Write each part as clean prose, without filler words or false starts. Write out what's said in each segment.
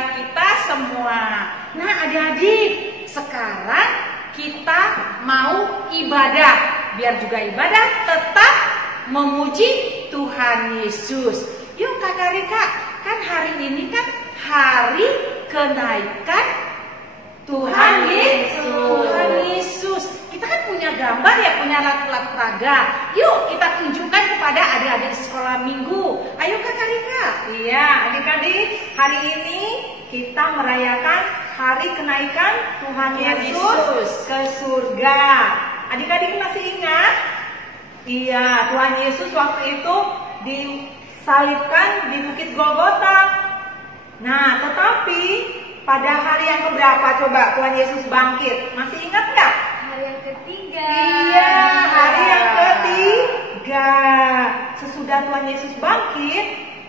buat kita semua. Nah adik-adik, sekarang kita mau ibadah. Biar juga ibadah tetap memuji Tuhan Yesus. Yuk kakak Rika, kan hari ini kan hari kenaikan Tuhan Yesus. Kita kan punya gambar ya, punya alat-alat peraga. Yuk kita tunjukkan kepada adik-adik sekolah minggu. Ayo kakak Rika. Iya adik-adik, hari ini kita merayakan hari kenaikan Tuhan Yesus ke surga. Adik-adik masih ingat? Iya, Tuhan Yesus waktu itu disalibkan di Bukit Golgota. Nah, tetapi pada hari yang keberapa coba Tuhan Yesus bangkit? Masih ingat nggak? Hari yang ketiga. Iya, hari yang ketiga. Sesudah Tuhan Yesus bangkit,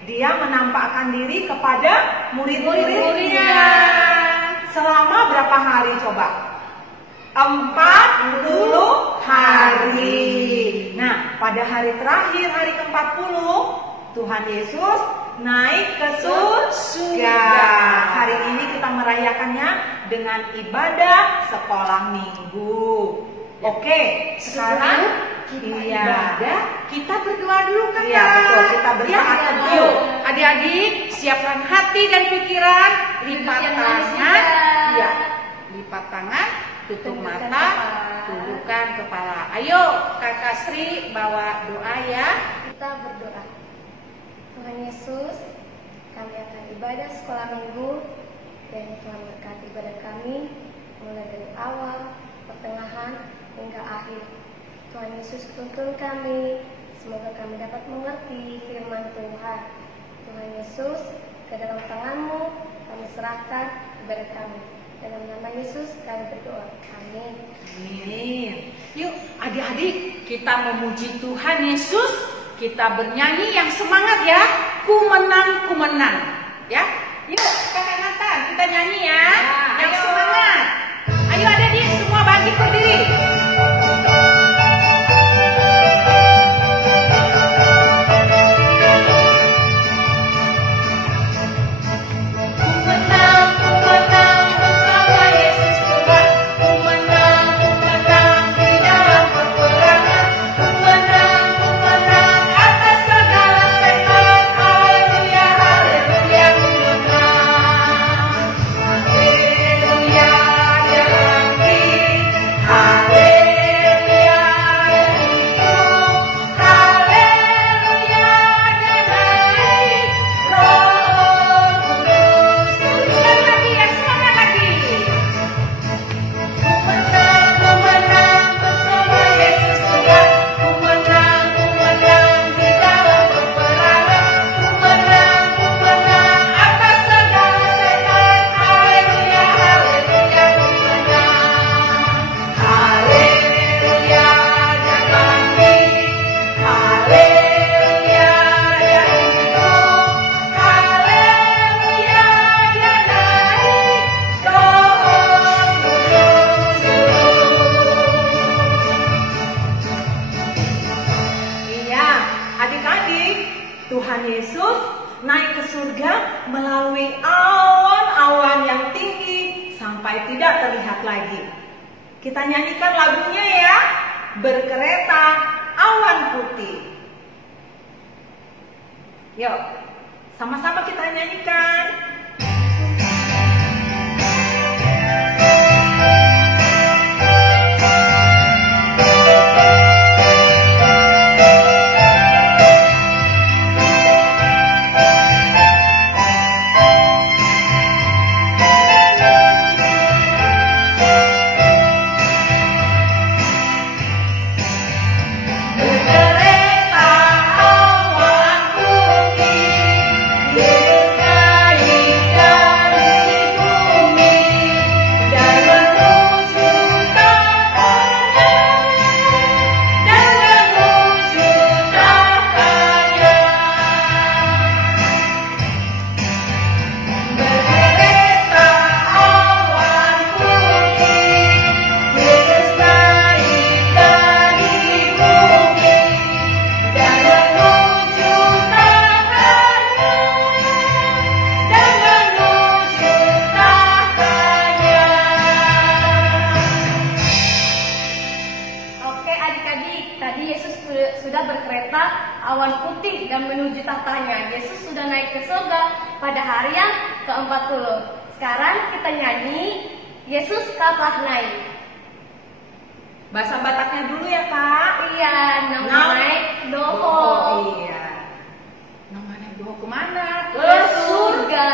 dia menampakkan diri kepada murid-muridnya. Selama berapa hari coba? 40 hari. Nah, pada hari terakhir, hari ke-40, Tuhan Yesus naik ke surga. Hari ini kita merayakannya dengan ibadah sekolah minggu. Oke, sekarang Ibadah, kita berdoa dulu kan? Iya betul, kita berdoa dulu. Adik-adik, siapkan hati dan pikiran, lipat tangan, iya, lipat tangan, tutup mata, tundukkan kepala. Ayo, Kakak Sri bawa doa ya. Kita berdoa. Tuhan Yesus, kami akan ibadah sekolah minggu dan Tuhan berkati ibadah kami mulai dari awal, pertengahan hingga akhir. Tuhan Yesus tuntun kami, semoga kami dapat mengerti firman Tuhan. Tuhan Yesus, ke dalam tangan-Mu kami serahkan ibadah kami. Dalam nama Yesus kami berdoa. Amin. Amin. Yuk adik-adik, kita memuji Tuhan Yesus. Kita bernyanyi yang semangat ya. Ku menang, ku menang. Ya, yuk kakak Nathan, kita nyanyi ya. Yang semangat. Ayo adik-adik semua bangkit berdiri. Tuhan Yesus naik ke surga melalui awan-awan yang tinggi sampai tidak terlihat lagi. Kita nyanyikan lagunya ya, Berkereta Awan Putih. Yuk, sama-sama kita nyanyikan. Berkereta awan putih di sky. hari yang ke-40. Sekarang kita nyanyi Yesus telah naik. Bahasa Bataknya dulu ya Kak. Iya, naik doho. Iya. Namanya doho kemana? Ke surga.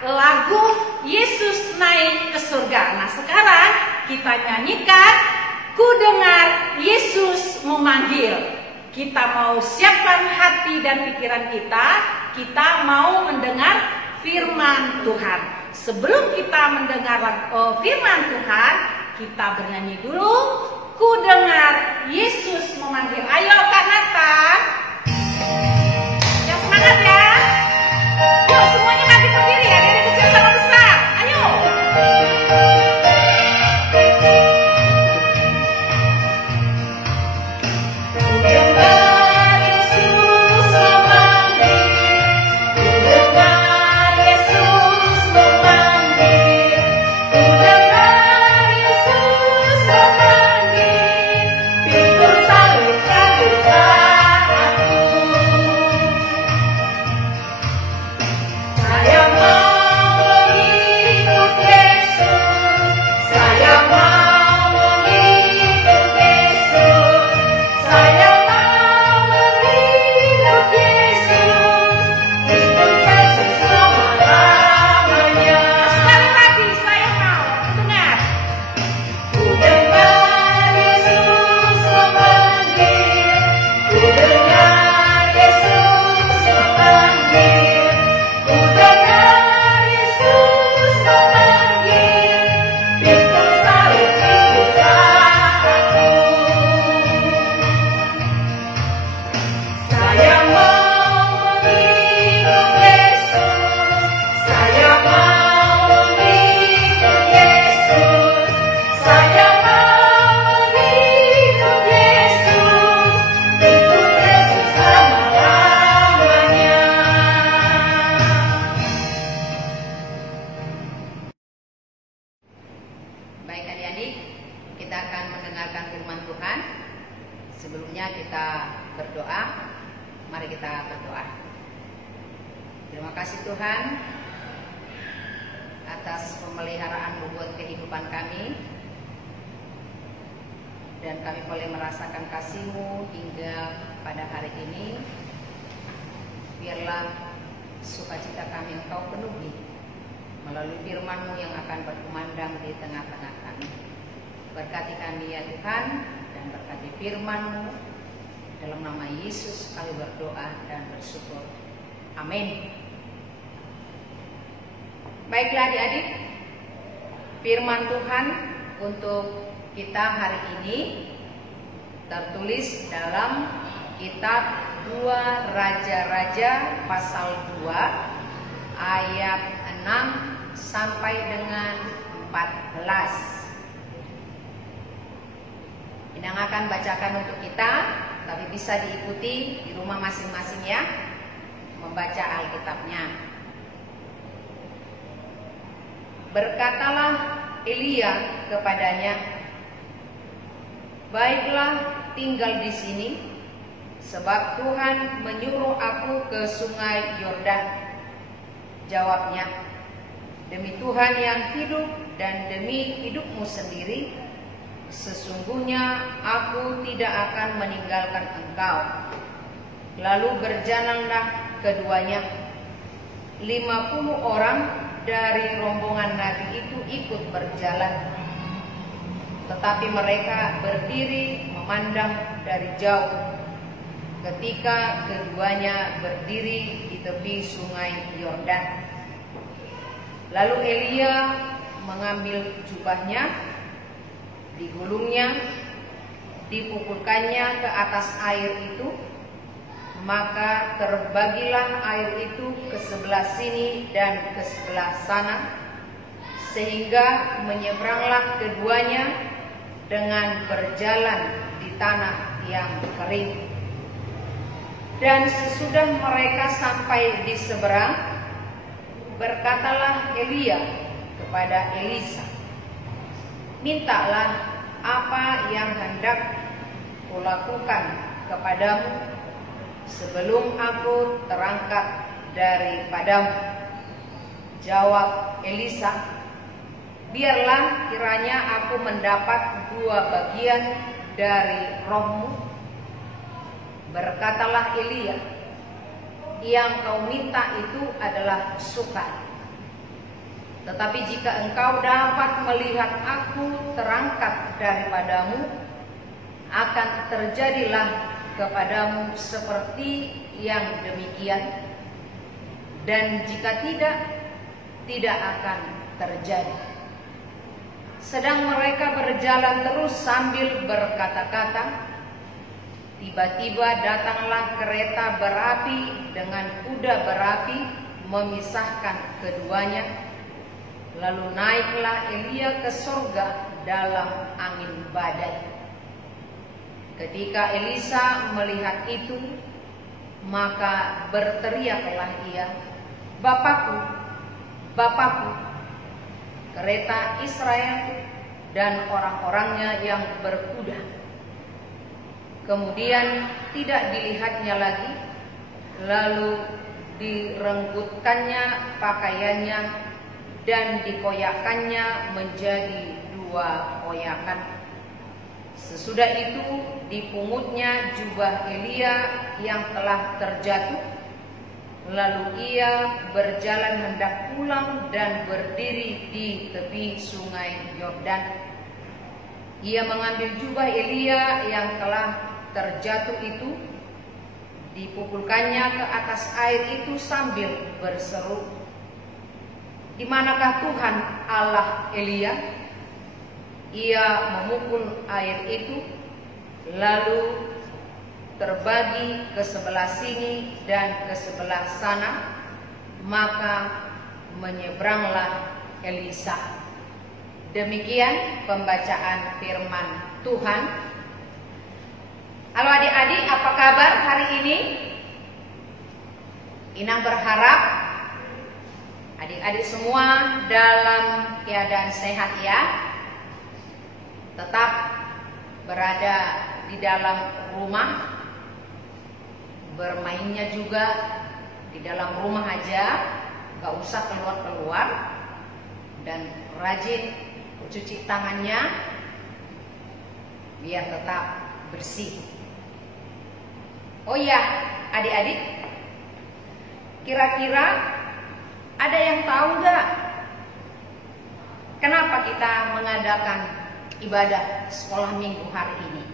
lagu Yesus naik ke surga. Nah sekarang kita nyanyikan Ku dengar Yesus memanggil. Kita mau siapkan hati dan pikiran kita. Kita mau mendengar firman Tuhan. Sebelum kita mendengar firman Tuhan, kita bernyanyi dulu Ku dengar Yesus memanggil. Ayo Kak Nathan, yang semangat ya. Yuk semuanya bangkit berdiri ya, dari kecil sama besar. Ayo. Baik adik-adik, kita akan mendengarkan firman Tuhan. Sebelumnya kita berdoa. Mari kita berdoa. Terima kasih Tuhan atas pemeliharaan buat kehidupan kami. Dan kami boleh merasakan kasih-Mu hingga pada hari ini. Biarlah sukacita kami Engkau penuhi melalui firman-Mu yang akan berkumandang di tengah-tengah kami. Berkati kami ya Tuhan, dan berkati firman-Mu. Dalam nama Yesus kami berdoa dan bersyukur. Amin. Baiklah adik-adik, firman Tuhan untuk kita hari ini tertulis dalam kitab 2 Raja-Raja pasal 2 ayat 6 sampai dengan 14. Inang akan bacakan untuk kita, tapi bisa diikuti di rumah masing-masing ya, membaca Alkitabnya. Berkatalah Elia kepadanya, "Baiklah, tinggal di sini, sebab Tuhan menyuruh aku ke sungai Yordan." Jawabnya, "Demi Tuhan yang hidup dan demi hidupmu sendiri, sesungguhnya aku tidak akan meninggalkan engkau." Lalu berjalanlah keduanya 50 orang dari rombongan Nabi itu ikut berjalan. Tetapi mereka berdiri memandang dari jauh ketika keduanya berdiri di tepi sungai Yordan. Lalu Elia mengambil jubahnya, digulungnya, dipukulkannya ke atas air itu, maka terbagilah air itu ke sebelah sini dan ke sebelah sana, sehingga menyeberanglah keduanya dengan berjalan di tanah yang kering. Dan sesudah mereka sampai di seberang, berkatalah Elia kepada Elisa, "Mintalah apa yang hendak kulakukan kepadamu sebelum aku terangkat daripadamu." Jawab Elisa, "Biarlah kiranya aku mendapat 2 bagian dari rohmu." Berkatalah Elia, "Yang kau minta itu adalah sukar. Tetapi jika engkau dapat melihat aku terangkat daripadamu, akan terjadilah kepadamu seperti yang demikian. Dan jika tidak akan terjadi." Sedang mereka berjalan terus sambil berkata-kata, tiba-tiba datanglah kereta berapi dengan kuda berapi memisahkan keduanya. Lalu naiklah Elia ke surga dalam angin badai. Ketika Elisa melihat itu, maka berteriaklah ia, "Bapakku, Bapakku, kereta Israel dan orang-orangnya yang berkuda." Kemudian tidak dilihatnya lagi, lalu direnggutkannya pakaiannya dan dikoyakkannya menjadi 2 koyakan. Sesudah itu dipungutnya jubah Elia yang telah terjatuh, lalu ia berjalan hendak pulang dan berdiri di tepi sungai Yordan. Ia mengambil jubah Elia yang telah terjatuh itu, dipukulkannya ke atas air itu sambil berseru, "Di manakah Tuhan Allah Elia?" Ia memukul air itu, lalu terbagi ke sebelah sini dan ke sebelah sana, maka menyeberanglah Elisa. Demikian pembacaan firman Tuhan. Halo adik-adik, apa kabar hari ini? Inang berharap adik-adik semua dalam keadaan sehat ya. Tetap berada di dalam rumah, bermainnya juga di dalam rumah aja, gak usah keluar-keluar, dan rajin cuci tangannya biar tetap bersih. Oh iya, adik-adik, kira-kira ada yang tahu gak kenapa kita mengadakan ibadah sekolah minggu hari ini?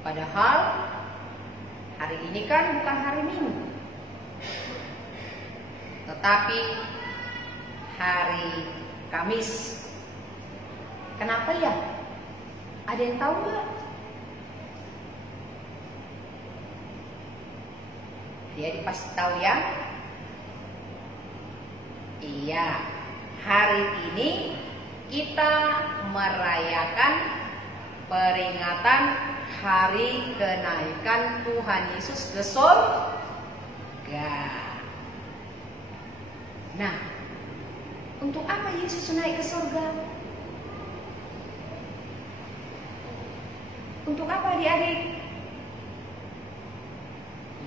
Padahal hari ini kan bukan hari Minggu, tetapi hari Kamis. Kenapa ya? Ada yang tahu gak? Dia pasti tahu ya. Iya, hari ini kita merayakan peringatan hari kenaikan Tuhan Yesus ke surga. Nah, untuk apa Yesus naik ke surga? Untuk apa adik-adik?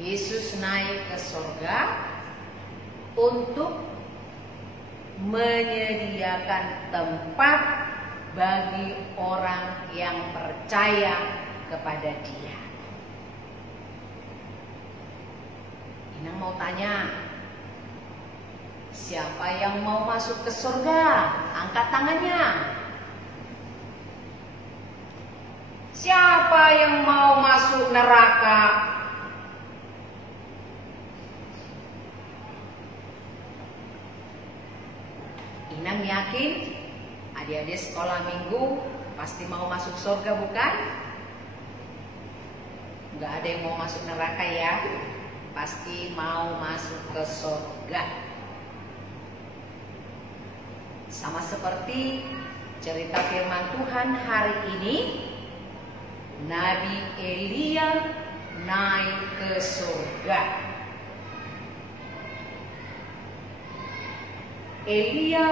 Yesus naik ke surga untuk menyediakan tempat bagi orang yang percaya kepada Dia. Inang mau tanya, siapa yang mau masuk ke surga? Angkat tangannya. Siapa yang mau masuk neraka? Inang yakin adik-adik sekolah minggu pasti mau masuk surga, bukan? Nggak ada yang mau masuk neraka ya. Pasti mau masuk ke surga. Sama seperti cerita firman Tuhan hari ini, Nabi Elia naik ke surga. Elia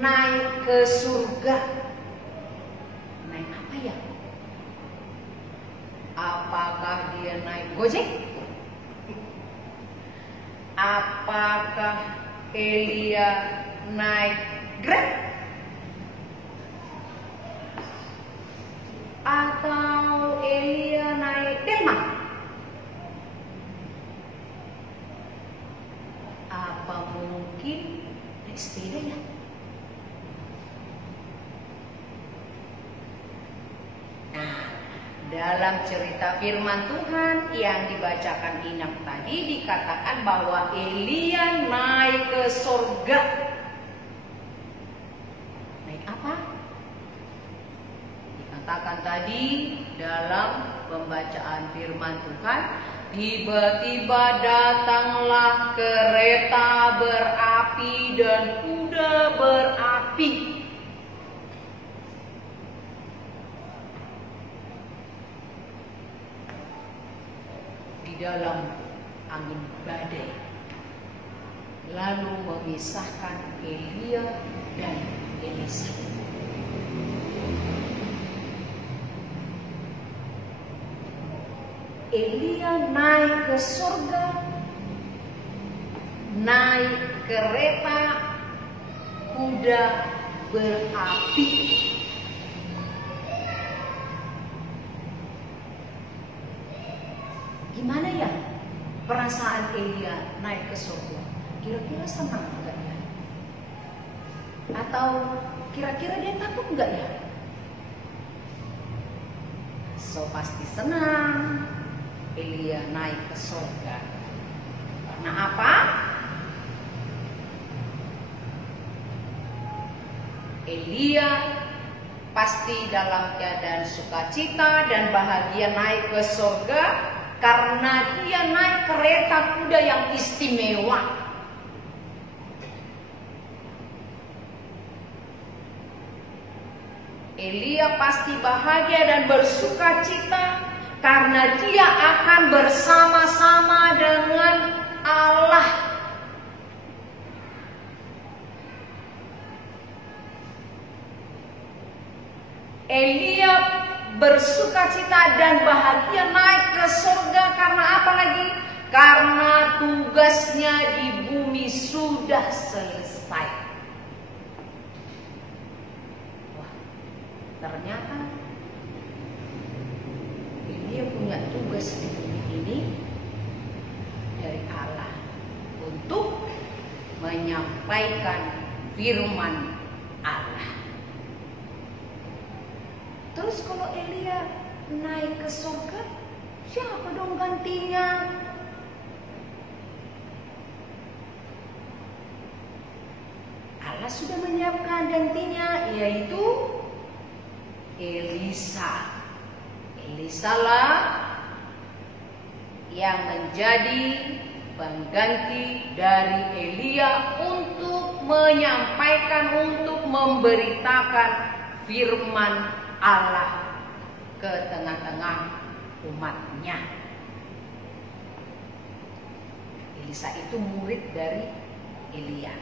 naik ke surga. Naik apa ya? Apakah dia naik Gojek? Apakah Elia naik Grab? Atau Elia naik Delman? Apa mungkin naik sepeda ya? Nah, dalam cerita firman Tuhan yang dibacakan Inang tadi dikatakan bahwa Elia naik ke surga. Naik apa? Dikatakan tadi dalam pembacaan firman Tuhan, tiba-tiba datanglah kereta berapi dan kuda berapi. Di dalam angin badai, lalu memisahkan Elia dan Elisa. Elia naik ke surga, naik kereta kuda berapi. Gimana ya perasaan Elia naik ke surga? Kira-kira senang enggak ya? Atau kira-kira dia takut enggak ya? So pasti senang Elia naik ke surga. Karena apa? Elia pasti dalam keadaan sukacita dan bahagia naik ke surga karena dia naik kereta kuda yang istimewa. Elia pasti bahagia dan bersukacita karena dia akan bersama-sama dengan Allah. Elia bersukacita dan bahagia naik ke surga karena apa lagi? Karena tugasnya di bumi sudah selesai. Wah, ternyata Elia punya tugas di bumi ini dari Allah untuk menyampaikan firman Allah. Terus kalau Elia naik ke surga, siapa dong gantinya? Allah sudah menyiapkan gantinya, yaitu Elisa. Elisa lah yang menjadi pengganti dari Elia untuk menyampaikan, untuk memberitakan firman Allah ke tengah-tengah umatnya. Elisa itu murid dari Elia.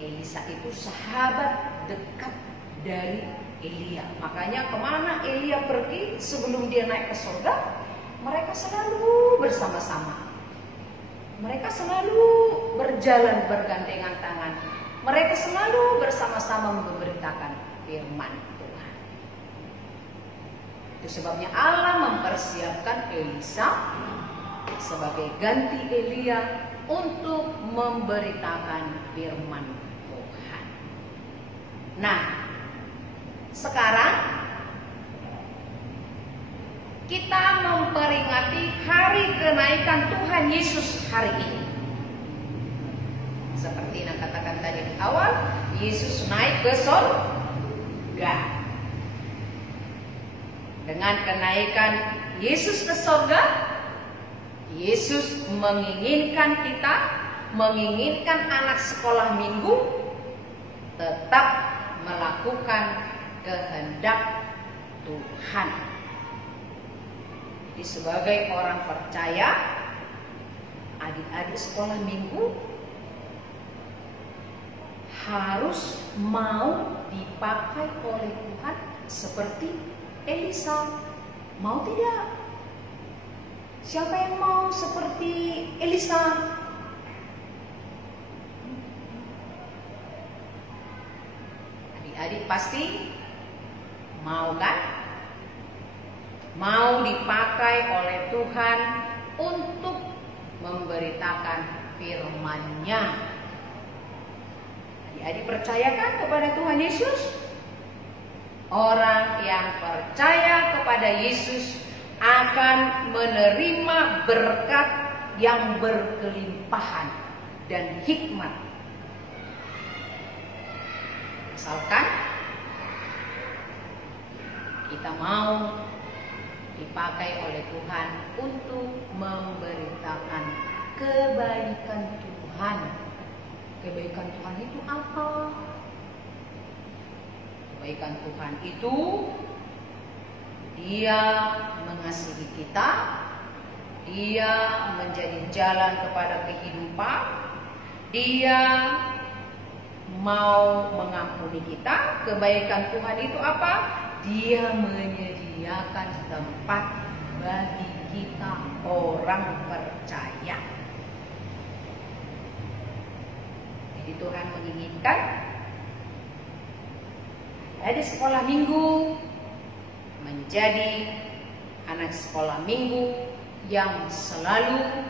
Elisa itu sahabat dekat dari Elia. Makanya kemana Elia pergi sebelum dia naik ke surga, mereka selalu bersama-sama. Mereka selalu berjalan bergandengan tangan. Mereka selalu bersama-sama memberitakan firman Tuhan. Itu sebabnya Allah mempersiapkan Elisa sebagai ganti Elia untuk memberitakan firman Tuhan. Nah, sekarang kita memperingati hari kenaikan Tuhan Yesus hari ini. Seperti yang katakan tadi di awal, Yesus naik ke surga. Dengan kenaikan Yesus ke surga, Yesus menginginkan kita, menginginkan anak sekolah minggu tetap melakukan kehendak Tuhan. Jadi sebagai orang percaya, adik-adik sekolah minggu harus mau dipakai oleh Tuhan seperti Elisa. Mau tidak? Siapa yang mau seperti Elisa? Adik-adik pasti mau kan? Mau dipakai oleh Tuhan untuk memberitakan firman-Nya. Adik-adik percaya kan kepada Tuhan Yesus? Orang yang percaya kepada Yesus akan menerima berkat yang berkelimpahan dan hikmat. Misalkan kita mau dipakai oleh Tuhan untuk memberitakan kebaikan Tuhan. Kebaikan Tuhan itu apa? Kebaikan Tuhan itu Dia mengasihi kita, Dia menjadi jalan kepada kehidupan, Dia mau mengampuni kita. Kebaikan Tuhan itu apa? Dia menyediakan tempat bagi kita orang percaya. Jadi Tuhan menginginkan ada sekolah minggu menjadi anak sekolah minggu yang selalu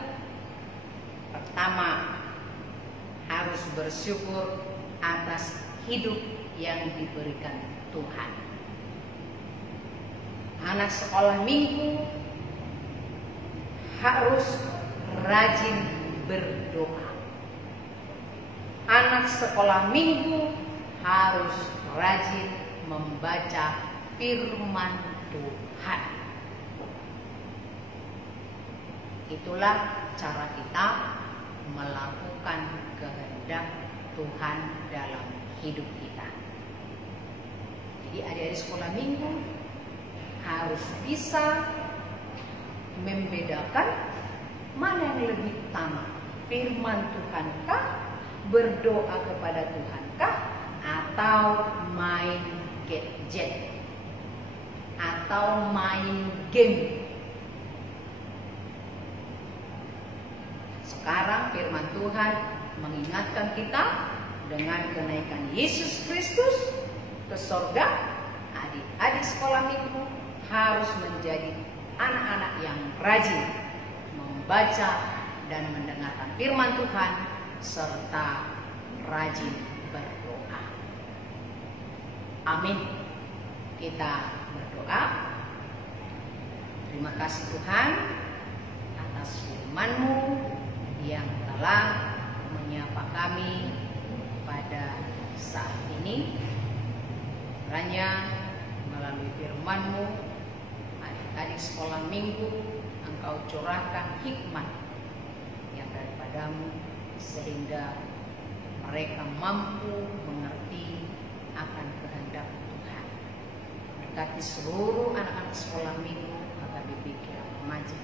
pertama harus bersyukur atas hidup yang diberikan Tuhan. Anak sekolah minggu harus rajin berdoa. Anak sekolah minggu harus rajin membaca firman Tuhan. Itulah cara kita melakukan kehendak Tuhan dalam hidup kita. Jadi adik-adik sekolah minggu harus bisa membedakan mana yang lebih utama, firman Tuhankah, berdoa kepada Tuhankah, atau main gadget, atau main game. Sekarang firman Tuhan mengingatkan kita dengan kenaikan Yesus Kristus ke surga. Adik-adik sekolah minggu harus menjadi anak-anak yang rajin membaca dan mendengarkan firman Tuhan serta rajin berdoa. Amin. Kita berdoa. Terima kasih Tuhan atas firman-Mu yang telah menyapa kami pada saat ini. Kiranya melalui firman-Mu, adik-adik sekolah minggu, Engkau curahkan hikmat yang daripadamu sehingga mereka mampu mengerti akan kehendak Tuhan. Berkati seluruh anak-anak sekolah minggu, akan dipikir remaja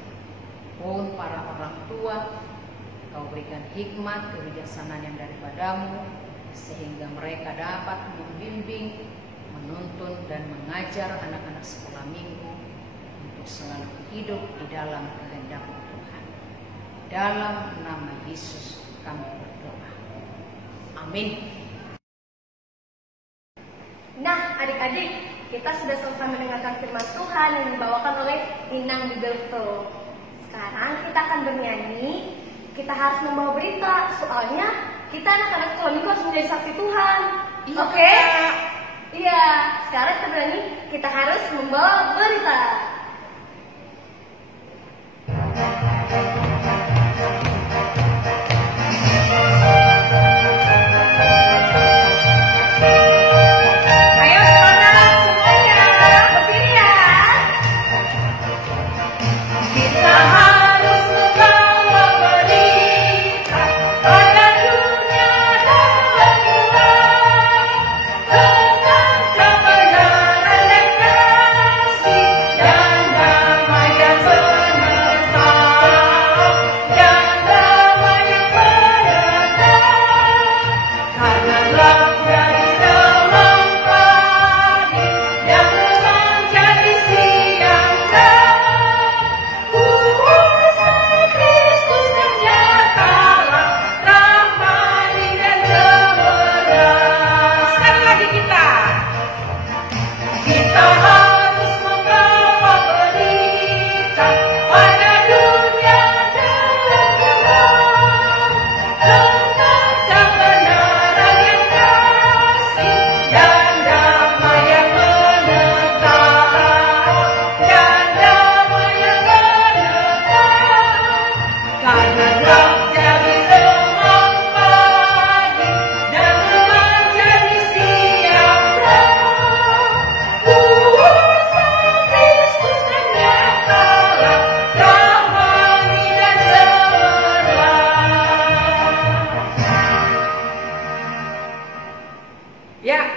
pun para orang tua, Kau berikan hikmat kebijaksanaan yang daripadamu sehingga mereka dapat membimbing, menuntun dan mengajar anak-anak sekolah minggu untuk selalu hidup di dalam kehendak Tuhan. Dalam nama Yesus kami berdoa. Amin. Nah, adik-adik, kita sudah selesai mendengarkan firman Tuhan yang dibawakan oleh Inang Bible Flow. Sekarang kita akan bernyanyi. Kita harus membawa berita. Soalnya kita anak-anak sekolah minggu harus menjadi saksi Tuhan. Oke? Iya. Sekarang kita bernyanyi. Kita harus membawa berita.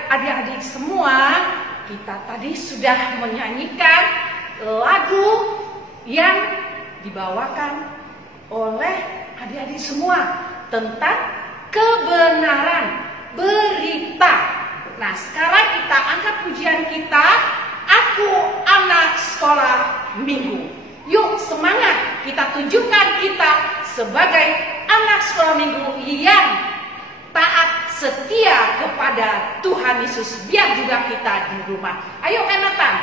Adik-adik semua, kita tadi sudah menyanyikan lagu yang dibawakan oleh adik-adik semua tentang kebenaran berita. Nah, sekarang kita angkat pujian kita, Aku Anak Sekolah Minggu. Yuk semangat, kita tunjukkan kita sebagai anak sekolah minggu yang taat setia kepada Tuhan Yesus, biar juga kita di rumah. Ayo Nathan.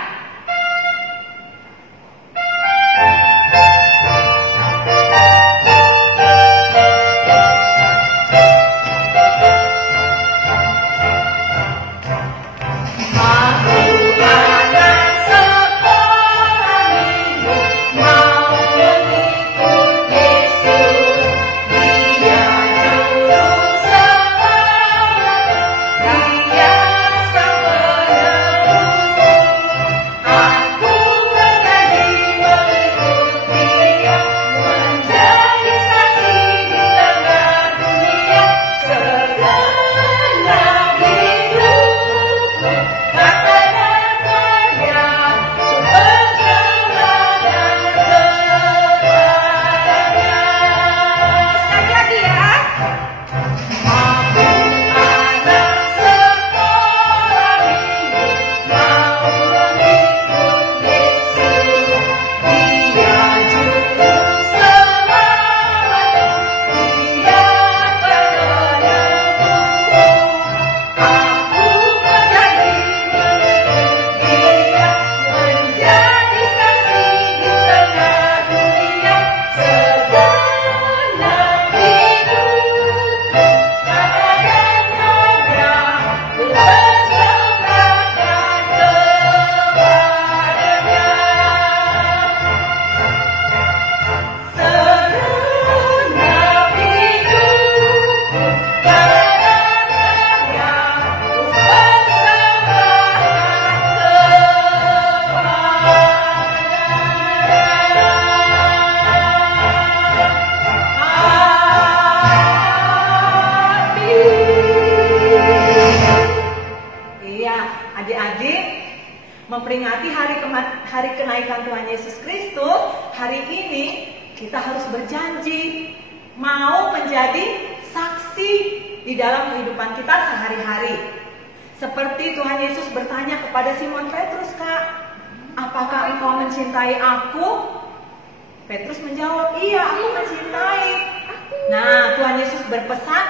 Memperingati hari kenaikan Tuhan Yesus Kristus, hari ini kita harus berjanji mau menjadi saksi di dalam kehidupan kita sehari-hari. Seperti Tuhan Yesus bertanya kepada Simon Petrus, Kak, apakah engkau mencintai aku? Petrus menjawab, iya, aku mencintai. Nah, Tuhan Yesus berpesan,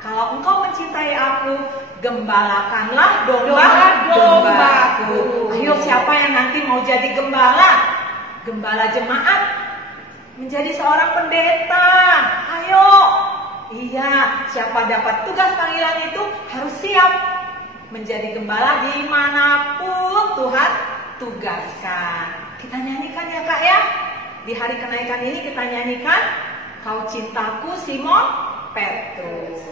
kalau engkau mencintai aku, gembalakanlah domba-dombaku. Ayo, siapa yang nanti mau jadi gembala? Gembala jemaat? menjadi seorang pendeta. Ayo. Iya, siapa dapat tugas panggilan itu harus siap menjadi gembala dimanapun Tuhan tugaskan. Kita nyanyikan ya Kak ya. Di hari kenaikan ini kita nyanyikan Kau Cintaku Simon Petrus.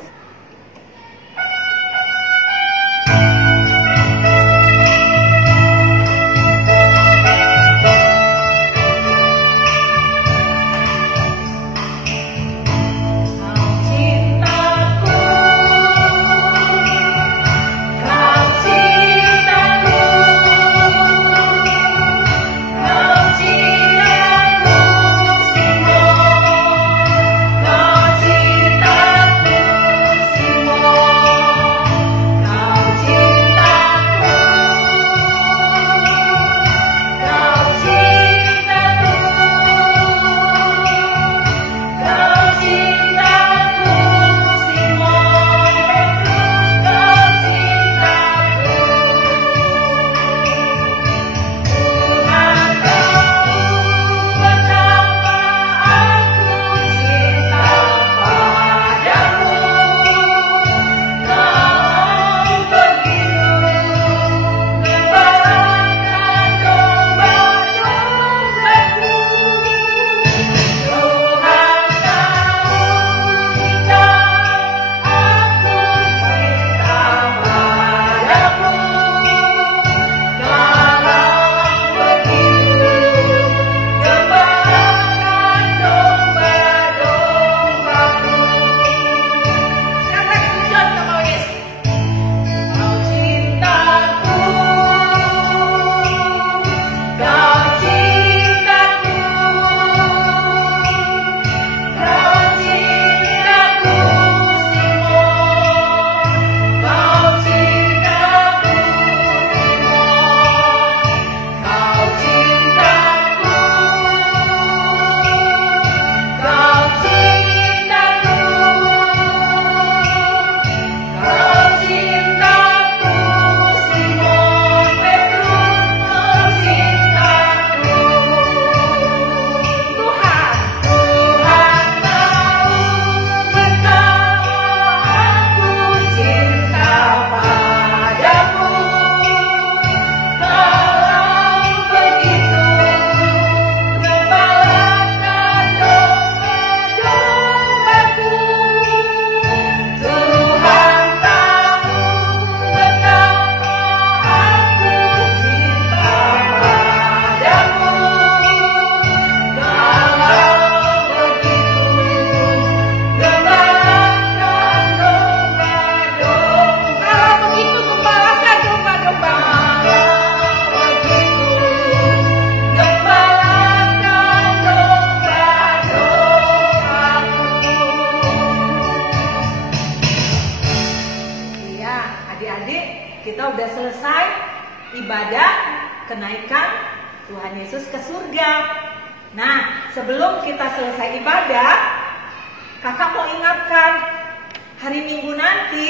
ibadah kenaikan Tuhan Yesus ke surga. Nah, sebelum kita selesai ibadah, kakak mau ingatkan, hari Minggu nanti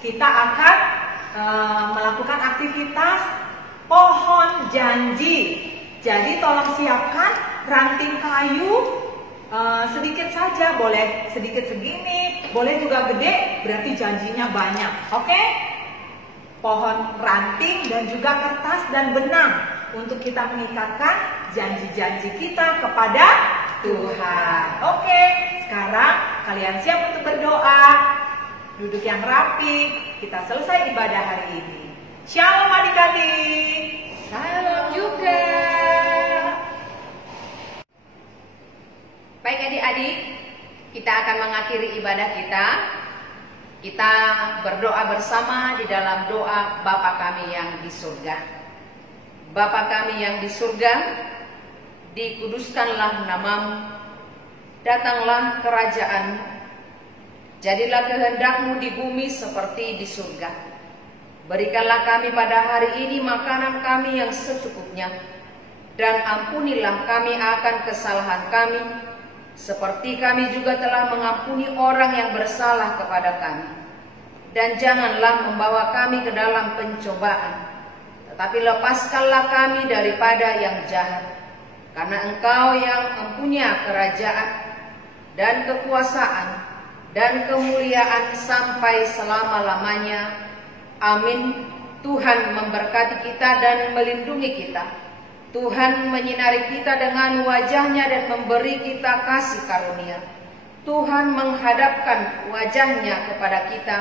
kita akan melakukan aktivitas pohon janji. Jadi tolong siapkan ranting kayu, sedikit saja, boleh sedikit segini, boleh juga gede, berarti janjinya banyak. Oke? Pohon ranting dan juga kertas dan benang untuk kita mengikatkan janji-janji kita kepada Tuhan. Oke, sekarang kalian siap untuk berdoa. Duduk yang rapi, kita selesai ibadah hari ini. Shalom adik-adik. Shalom juga. Baik adik-adik, kita akan mengakhiri ibadah kita. Kita berdoa bersama di dalam doa Bapa kami yang di surga. Bapa kami yang di surga, dikuduskanlah namamu, datanglah kerajaan-mu, jadilah kehendak-mu di bumi seperti di surga. Berikanlah kami pada hari ini makanan kami yang secukupnya, dan ampunilah kami akan kesalahan kami, seperti kami juga telah mengampuni orang yang bersalah kepada kami. Dan janganlah membawa kami ke dalam pencobaan, tetapi lepaskanlah kami daripada yang jahat. karena Engkau yang mempunyai kerajaan dan kekuasaan dan kemuliaan sampai selama-lamanya. Amin. Tuhan memberkati kita dan melindungi kita. Tuhan menyinari kita dengan wajah-Nya dan memberi kita kasih karunia. Tuhan menghadapkan wajah-Nya kepada kita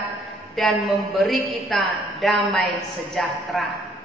dan memberi kita damai sejahtera.